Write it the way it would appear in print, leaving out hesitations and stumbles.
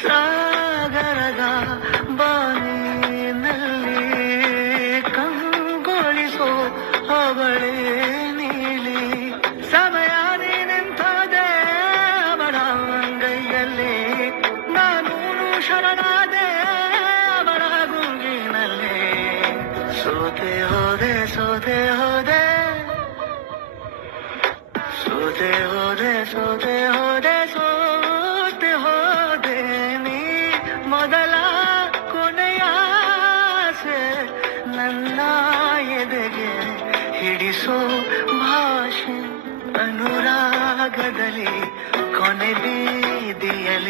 ಸಾಗರದ ಬಾನಿನಲ್ಲಿ ಕಂಗೊಳಿಸೋ ಅವಳೇ ನೀಲಿ ಸಮಯ ನಿಂತದೆ ಅವಳ ಅಂಗೈಯಲ್ಲಿ ನಾನು ಶರಣಾದೆ ಅವಳ ಗುಂಗಿನಲ್ಲಿ ಸೋತೆ ಹೋದೆ ಸೋತೆ ಹೋದೆ ಸೋತೆ ಹೋದೆ ಸೋತೆ ಹೋದೆ ಸೋತೆ ಹೋದೆ ನೀ ಮೊದಲ ಕೊನೆಯ ಆಸೆ ನನ್ನ ಎದೆಗೆ ಹಿಡಿಸೋ ಭಾಷೆ ಅನುರಾಗದಲ್ಲಿ ಕೊನೆ ಬೀದಿಯಲ್ಲಿ